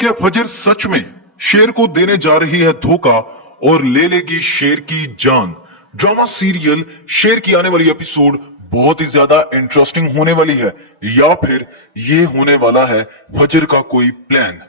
क्या फजर सच में शेर को देने जा रही है धोखा और ले लेगी शेर की जान? ड्रामा सीरियल शेर की आने वाली एपिसोड बहुत ही ज्यादा इंटरेस्टिंग होने वाली है, या फिर ये होने वाला है फजर का कोई प्लान?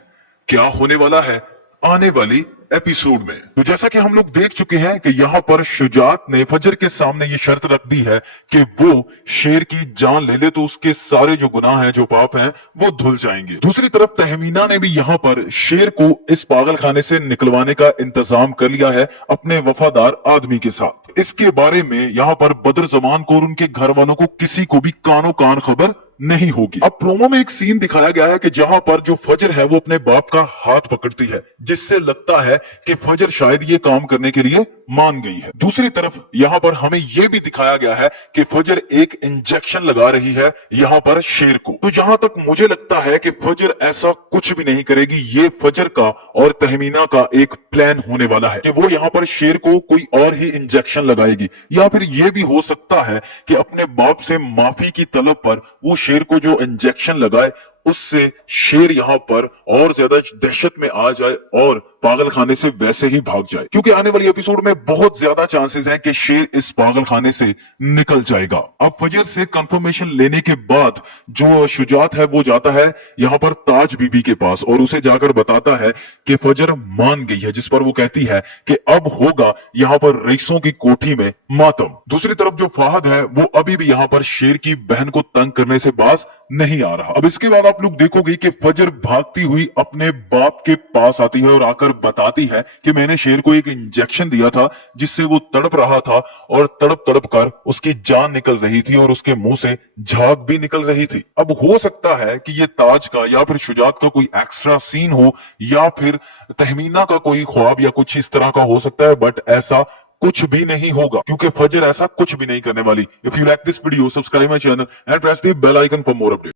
क्या होने वाला है आने वाली एपिसोड में? तो जैसा कि हम लोग देख चुके हैं कि यहाँ पर शुजात ने फजर के सामने ये शर्त रख दी है कि वो शेर की जान ले ले तो उसके सारे जो गुनाह हैं, जो पाप हैं, वो धुल जाएंगे। दूसरी तरफ तहमीना ने भी यहाँ पर शेर को इस पागल खाने से निकलवाने का इंतजाम कर लिया है अपने वफादार आदमी के साथ। इसके बारे में यहाँ पर बदर जमान को और उनके घर वालों को किसी को भी कानो कान खबर नहीं होगी। अब प्रोमो में एक सीन दिखाया गया है कि जहां पर जो फजर है वो अपने बाप का हाथ पकड़ती है, जिससे लगता है कि फजर शायद ये काम करने के लिए मान गई है। दूसरी तरफ यहां पर हमें यह भी दिखाया गया है कि फजर एक इंजेक्शन लगा रही है यहां पर शेर को। तो जहां तक मुझे लगता है कि फजर ऐसा कुछ भी नहीं करेगी, ये फजर का और तहमीना का एक प्लान होने वाला है कि वो यहां पर शेर को कोई और ही इंजेक्शन लगाएगी, या फिर यह भी हो सकता है कि अपने बाप से माफी की तलब पर वो शेर को जो इंजेक्शन लगाए उससे शेर यहां पर और ज्यादा दहशत में आ जाए और पागल खाने से वैसे ही भाग जाए, क्योंकि आने वाली एपिसोड में बहुत ज्यादा चांसेस हैं कि शेर इस पागल खाने से निकल जाएगा। अब फजर से कंफर्मेशन लेने के बाद जो शुजात है वो जाता है यहां पर ताज बीबी के पास और उसे जाकर बताता है कि फजर मान गई है, जिस पर वो कहती है कि अब होगा यहां पर रईसों की कोठी में मातम। दूसरी तरफ जो फाहद है वो अभी भी यहां पर शेर की बहन को तंग करने से बाज नहीं आ रहा। अब इसके बाद आप लोग देखोगे कि फजर भागती हुई अपने बाप के पास आती है और आकर बताती है कि मैंने शेर को एक इंजेक्शन दिया था जिससे वो तड़प रहा था और तड़प तड़प कर उसकी जान निकल रही थी और उसके मुंह से झाग भी निकल रही थी। अब हो सकता है कि ये ताज का या फिर शुजात का कोई एक्स्ट्रा सीन हो, या फिर तहमीना का कोई ख्वाब या कुछ इस तरह का हो सकता है, बट ऐसा कुछ भी नहीं होगा क्योंकि फजर ऐसा कुछ भी नहीं करने वाली। If you like this video, subscribe my channel and press the bell icon for more update.